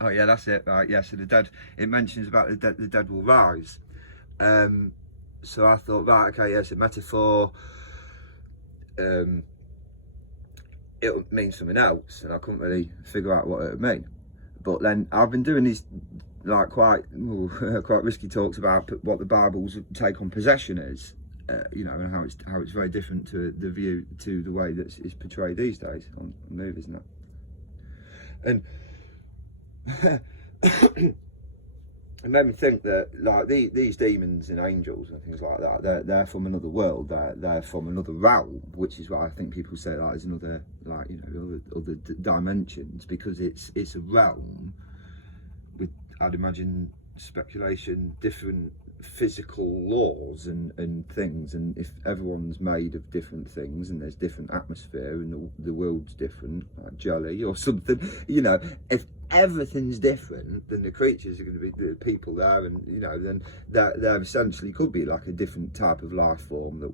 Oh yeah, that's it. Right, yeah. So the dead. It mentions about the dead will rise. So I thought, right, okay, yes, a metaphor. It means something else, and I couldn't really figure out what it would mean. But then I've been doing these like quite risky talks about what the Bible's take on possession is, and how it's very different to the way that it's portrayed these days on movies and that. And it made me think that like these demons and angels and things like that, they're from another world. They're from another realm, which is what I think people say like is another other dimensions, because it's a realm with, I'd imagine, speculation, different physical laws and things, and if everyone's made of different things and there's different atmosphere and the world's different, like jelly or something, if everything's different, then the creatures are going to be the people there, and then there essentially could be like a different type of life form that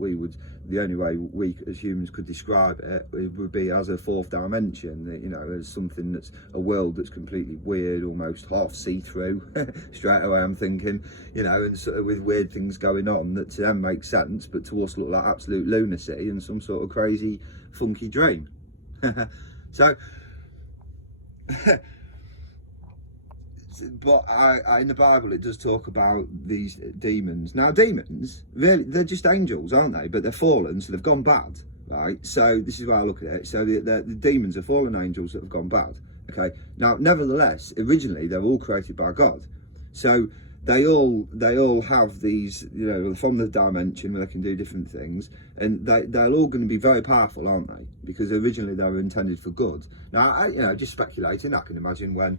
the only way we as humans could describe it would be as a fourth dimension, as something that's a world that's completely weird, almost half see-through. Straight away I'm thinking, and sort of with weird things going on that to them make sense, but to us look like absolute lunacy and some sort of crazy funky dream. So but in the Bible it does talk about these demons. Now demons, really, they're just angels, aren't they? But they're fallen, so they've gone bad, right? So this is why I look at it. So the demons are fallen angels that have gone bad. Okay. Now, nevertheless, originally they were all created by God. So they all have these, from the dimension where they can do different things, and they're all going to be very powerful, aren't they? Because originally they were intended for good. Now, just speculating, I can imagine when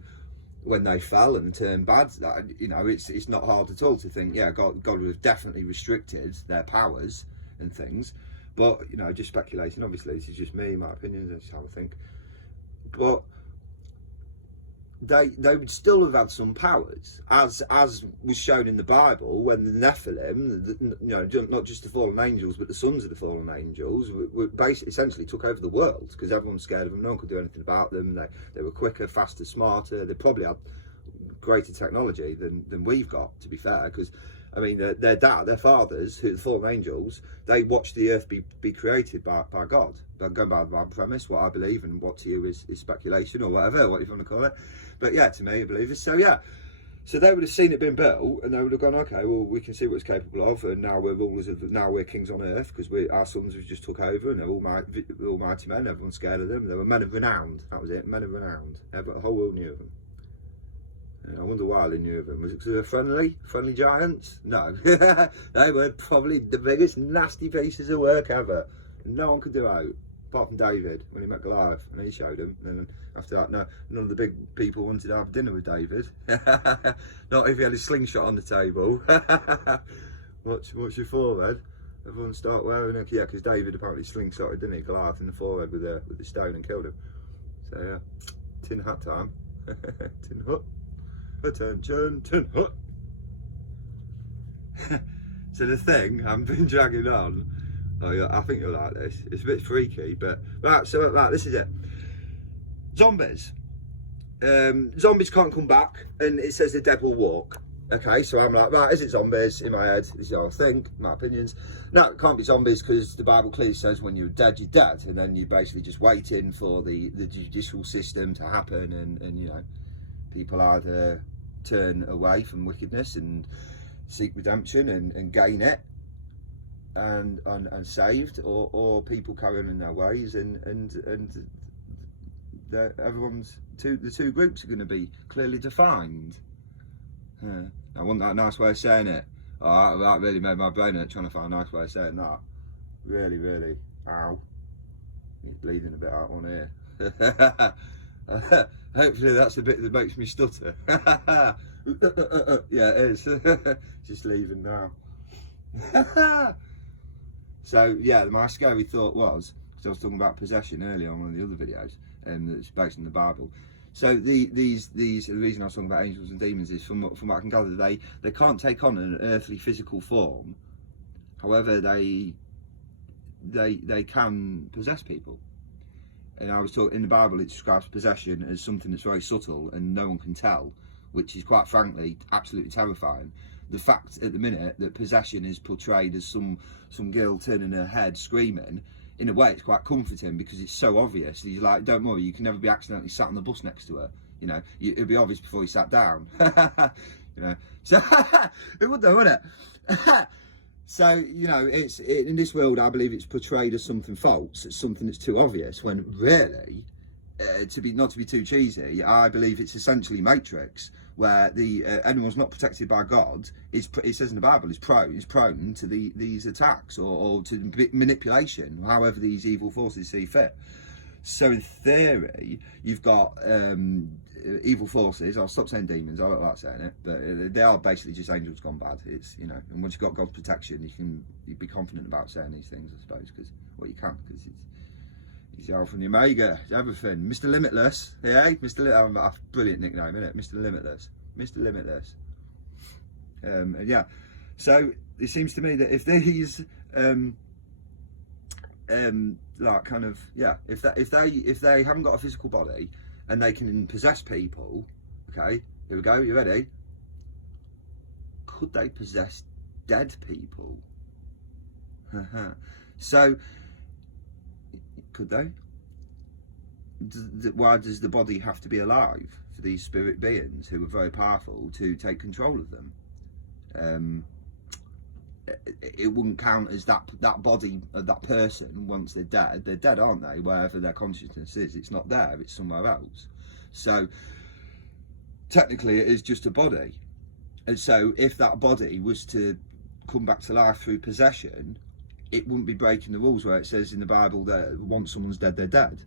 they fell and turned bad, it's not hard at all to think, yeah, God would have definitely restricted their powers and things. But just speculating. Obviously, this is just me, my opinions. That's how I think. But they would still have had some powers, as was shown in the Bible when the Nephilim, not just the fallen angels, but the sons of the fallen angels, were basically essentially took over the world because everyone was scared of them. No one could do anything about them. They were quicker, faster, smarter. They probably had greater technology than we've got, to be fair, because their fathers, who the fallen angels, they watched the earth be created by God. Going by my premise, what I believe, and what to you is speculation or whatever, what you want to call it. But yeah, to me, I believe it. So yeah, so they would have seen it being built, and they would have gone, okay, well, we can see what it's capable of, and now we're rulers now we're kings on earth because our sons have just took over, and they're almighty men. Everyone's scared of them. They were men of renown. That was it, men of renown. The whole world knew of them. I wonder why they knew of them. Was it because they were friendly giants? No. They were probably the biggest nasty pieces of work ever. No one could do out, apart from David, when he met Goliath, and he showed him. And after that, none of the big people wanted to have dinner with David. Not if he had a slingshot on the table. What's your forehead? Everyone start wearing it. Yeah, because David apparently slingshotted, didn't he, Goliath in the forehead with the stone and killed him. So yeah, tin hat time. Tin hut. Attention, tin hut. So the thing I've been dragging on. Oh yeah, I think you'll like this. It's a bit freaky, but right. So this is it. Zombies. Zombies can't come back, and it says the dead will walk. Okay, so I'm like, right, is it zombies? In my head, this is how I think, my opinions. No, it can't be zombies because the Bible clearly says when you're dead, you're dead, and then you're basically just waiting for the judicial system to happen, and people either turn away from wickedness and seek redemption and gain it and saved, or people carry on in their ways and the two groups are going to be clearly defined. I want that nice way of saying it. Oh, that really made my brain hurt trying to find a nice way of saying that. Really, ow, he's bleeding a bit out on here. Hopefully that's the bit that makes me stutter. Yeah, it is. Just leaving now. So yeah, my scary thought was, because I was talking about possession earlier on one of the other videos, that's based on the Bible. So the reason I was talking about angels and demons is from what I can gather, they can't take on an earthly physical form. However, they can possess people. And I was talking in the Bible, it describes possession as something that's very subtle and no one can tell, which is quite frankly absolutely terrifying. The fact at the minute that possession is portrayed as some girl turning her head screaming, in a way it's quite comforting because it's so obvious. He's like, don't worry, you can never be accidentally sat on the bus next to her. You know, it'd be obvious before you sat down. You know, so it would though, wouldn't it? So, you know, in this world, I believe it's portrayed as something false, as something that's too obvious, when really, not to be too cheesy, I believe it's essentially Matrix, where anyone's not protected by God, it says in the Bible, is prone to these attacks or to manipulation, however these evil forces see fit. So in theory, you've got evil forces. I'll stop saying demons. I don't like saying it, but they are basically just angels gone bad. It's, you know, and once you've got God's protection, you be confident about saying these things, I suppose, because you can, because he's the Alpha and the Omega, it's everything. Mr. Limitless, yeah, Mr. Brilliant nickname, isn't it? Mr. Limitless, Mr. Limitless. And yeah, so it seems to me that if these like kind of, yeah, if they haven't got a physical body and they can possess people, okay, here we go, you ready? Could they possess dead people? So could they? Why does the body have to be alive for these spirit beings who are very powerful to take control of them? It wouldn't count as that body of that person once they're dead. They're dead, aren't they? Wherever their consciousness is, it's not there, it's somewhere else. So technically it is just a body. And so if that body was to come back to life through possession, it wouldn't be breaking the rules where it says in the Bible that once someone's dead, they're dead.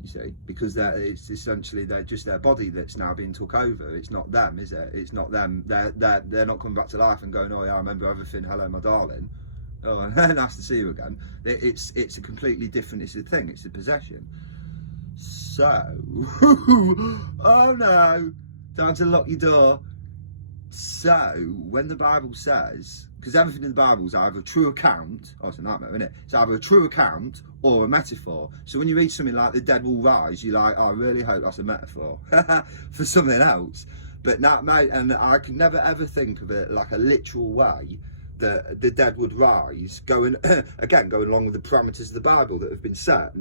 You see, because it's essentially they're just their body that's now being took over. It's not them, is it? It's not them. They're not coming back to life and going, oh yeah, I remember everything. Hello, my darling. Oh, nice to see you again. It's a completely different. It's a thing. It's a possession. So, oh no, time to lock your door. So when the Bible says, because everything in the Bible is either a true account, oh, it's a nightmare, isn't it? It's either a true account or a metaphor. So when you read something like the dead will rise, you're like, oh, I really hope that's a metaphor for something else. But not, mate, and I can never ever think of it like a literal way that the dead would rise, going along with the parameters of the Bible that have been set.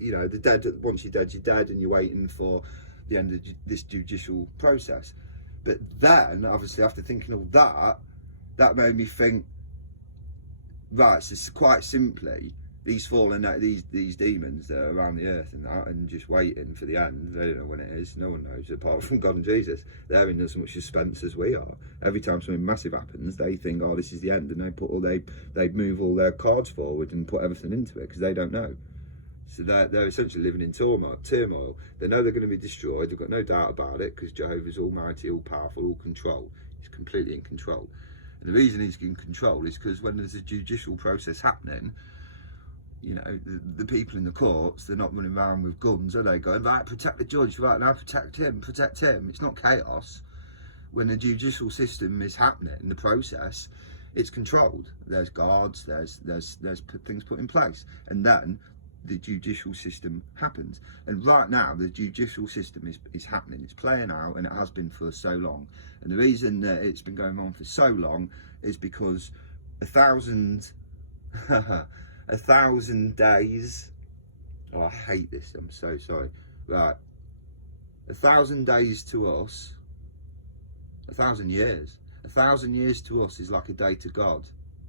You know, the dead, once you're dead, and you're waiting for the end of this judicial process. But then, obviously, after thinking of that made me think, right, so quite simply, these fallen, these demons that are around the earth and just waiting for the end, they don't know when it is, no one knows, apart from God and Jesus. They're in as much suspense as we are. Every time something massive happens, they think, oh, this is the end, and they move all their cards forward and put everything into it, because they don't know. So they're essentially living in turmoil. They know they're going to be destroyed. They've got no doubt about it, because Jehovah's almighty, all powerful, all control. He's completely in control. And the reason he's in control is because when there's a judicial process happening, you know, the people in the courts, they're not running around with guns, are they? Going, right, protect the judge, right, now protect him. It's not chaos. When the judicial system is happening, the process, it's controlled. There's guards, there's things put in place. And then the judicial system happens. And right now the judicial system is happening, it's playing out, and it has been for so long. And the reason that it's been going on for so long is because 1,000 days, oh, I hate this, I'm so sorry, right, 1,000 days to us, 1,000 years, 1,000 years to us is like a day to God.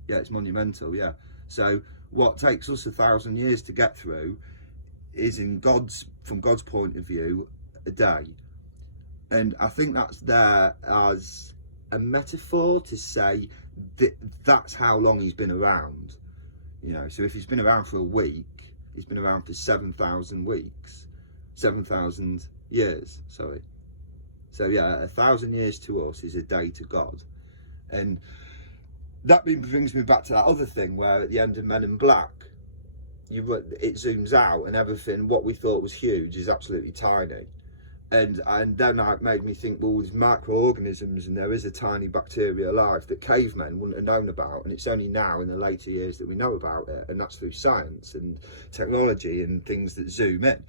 Yeah, it's monumental, yeah. So what takes us 1,000 years to get through is, from God's point of view, a day. And I think that's there as a metaphor to say that that's how long he's been around. You know, so if he's been around for a week, he's been around for 7,000 weeks, 7,000 years, sorry. So yeah, 1,000 years to us is a day to God. And that brings me back to that other thing where at the end of Men in Black, it zooms out and everything, what we thought was huge is absolutely tiny. And then that made me think, well, there's microorganisms and there is a tiny bacteria alive that cavemen wouldn't have known about, and it's only now in the later years that we know about it, and that's through science and technology and things that zoom in.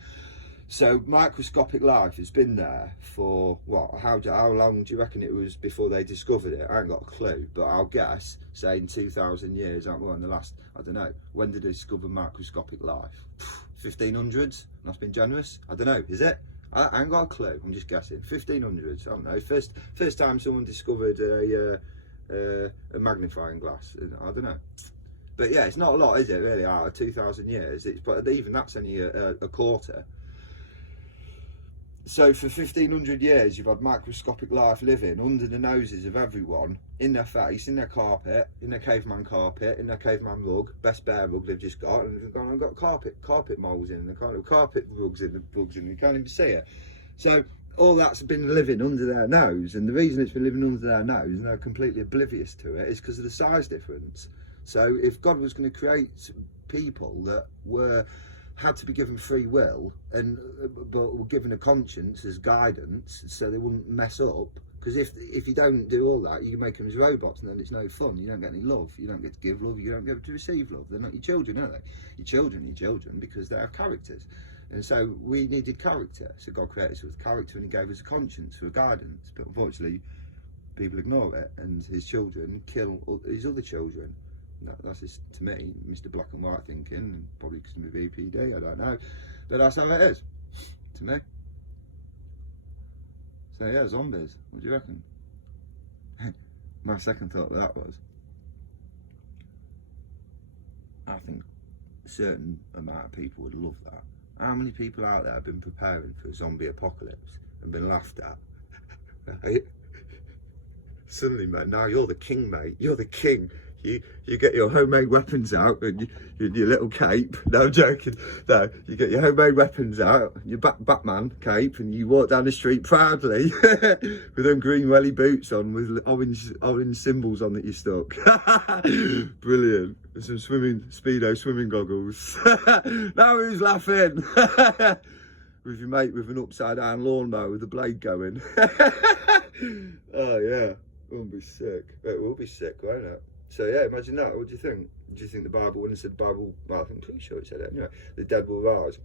So microscopic life has been there for what? How long do you reckon it was before they discovered it? I ain't got a clue, but I'll guess, say in 2,000 years, well, in the last, I don't know, when did they discover microscopic life? 1500s? That's been generous. I don't know. Is it? I ain't got a clue. I'm just guessing. 1500s. I don't know. First time someone discovered a magnifying glass. I don't know. But yeah, it's not a lot, is it? Really, out of 2,000 years. But even that's only a quarter. So for 1500 years, you've had microscopic life living under the noses of everyone, in their face, in their carpet, in their caveman carpet, in their caveman rug, best bear rug they've just got, and they've got carpet moles in, and carpet rugs in, the bugs in, you can't even see it. So all that's been living under their nose, and the reason it's been living under their nose, and they're completely oblivious to it, is because of the size difference. So if God was going to create people that had to be given free will but were given a conscience as guidance so they wouldn't mess up, because if you don't do all that, you make them as robots, and then it's no fun. You don't get any love, you don't get to give love, you don't get to receive love. They're not your children, are they? Your children because they have characters, and so we needed character. So God created us with character, and he gave us a conscience for guidance, but unfortunately people ignore it, and his children kill his other children. That's just, to me, Mr. Black and White thinking, probably because of my VPD, I don't know, but that's how it is, to me. So yeah, zombies, what do you reckon? My second thought of that was, I think a certain amount of people would love that. How many people out there have been preparing for a zombie apocalypse and been laughed at? Right? Suddenly, mate, now you're the king, mate, you're the king. You get your homemade weapons out and your little cape. No, I'm joking. No, you get your homemade weapons out, your Batman cape, and you walk down the street proudly with them green welly boots on with orange symbols on that you stuck. Brilliant. And some Speedo swimming goggles. Now who's laughing? With your mate with an upside down lawnmower with the blade going. Oh yeah, won't be sick. It will be sick, won't it? So yeah, imagine that. What do you think? Do you think the Bible, when it said Bible, well, I'm pretty sure it said it anyway, the dead will rise?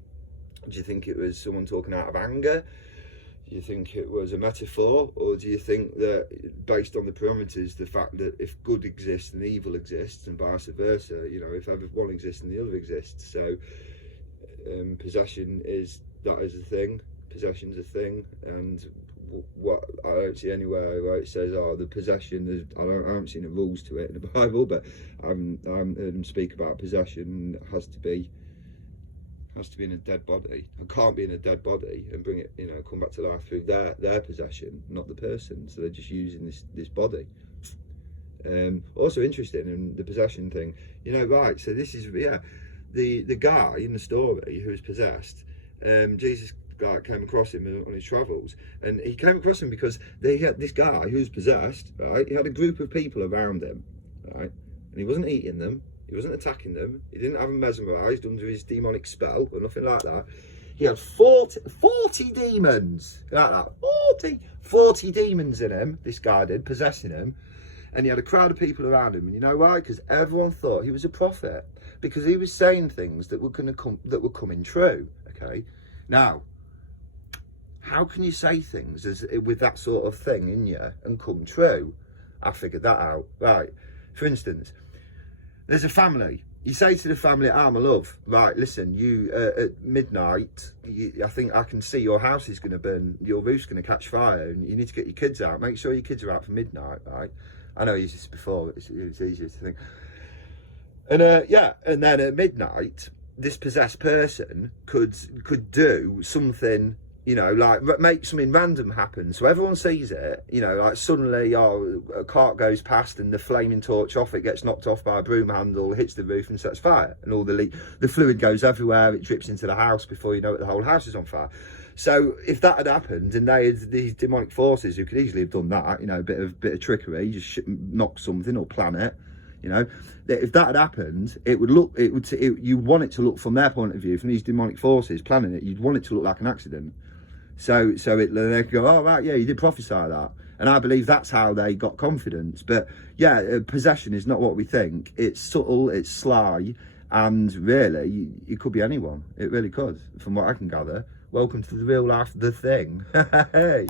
Do you think it was someone talking out of anger? Do you think it was a metaphor? Or do you think that, based on the parameters, the fact that if good exists and evil exists, and vice versa, you know, if one exists and the other exists, so possession is a thing, possession's a thing, and what I don't see anywhere where it says, oh, the possession, I haven't seen the rules to it in the Bible, but I haven't heard them speak about possession. It has to be in a dead body. I can't be in a dead body and bring it, you know, come back to life through their possession, not the person. So they're just using this body. Also interesting in the possession thing, you know, right? So this is, yeah, the guy in the story who was possessed. Jesus came across him on his travels, and he came across him because they had this guy who's possessed, right? He had a group of people around him, right? And he wasn't eating them, he wasn't attacking them, he didn't have them mesmerised under his demonic spell or nothing like that. He had 40 demons, like that, 40 demons in him, this guy did, possessing him. And he had a crowd of people around him, and you know why? Because everyone thought he was a prophet, because he was saying things that were were coming true. Okay, now, how can you say things with that sort of thing in you and come true? I figured that out. Right, for instance, there's a family. You say to the family, my love, right, listen, you, at midnight, I think I can see your house is going to burn, your roof's going to catch fire, and you need to get your kids out. Make sure your kids are out for midnight, right? I know I used this before, it's easier to think. And yeah, and then at midnight, this possessed person could do something, you know, like make something random happen. So everyone sees it, you know, like suddenly, a cart goes past and the flaming torch off it gets knocked off by a broom handle, hits the roof and sets fire. And all the fluid goes everywhere, it drips into the house. Before you know it, the whole house is on fire. So if that had happened, and they had these demonic forces who could easily have done that, you know, a bit of trickery, just knock something or plan it, you know, if that had happened, you want it to look, from their point of view, from these demonic forces planning it, you'd want it to look like an accident. So they go, oh right, yeah, you did prophesy that. And I believe that's how they got confidence. But yeah, possession is not what we think. It's subtle, it's sly, and really, it could be anyone. It really could, from what I can gather. Welcome to the real life, The Thing. Hey.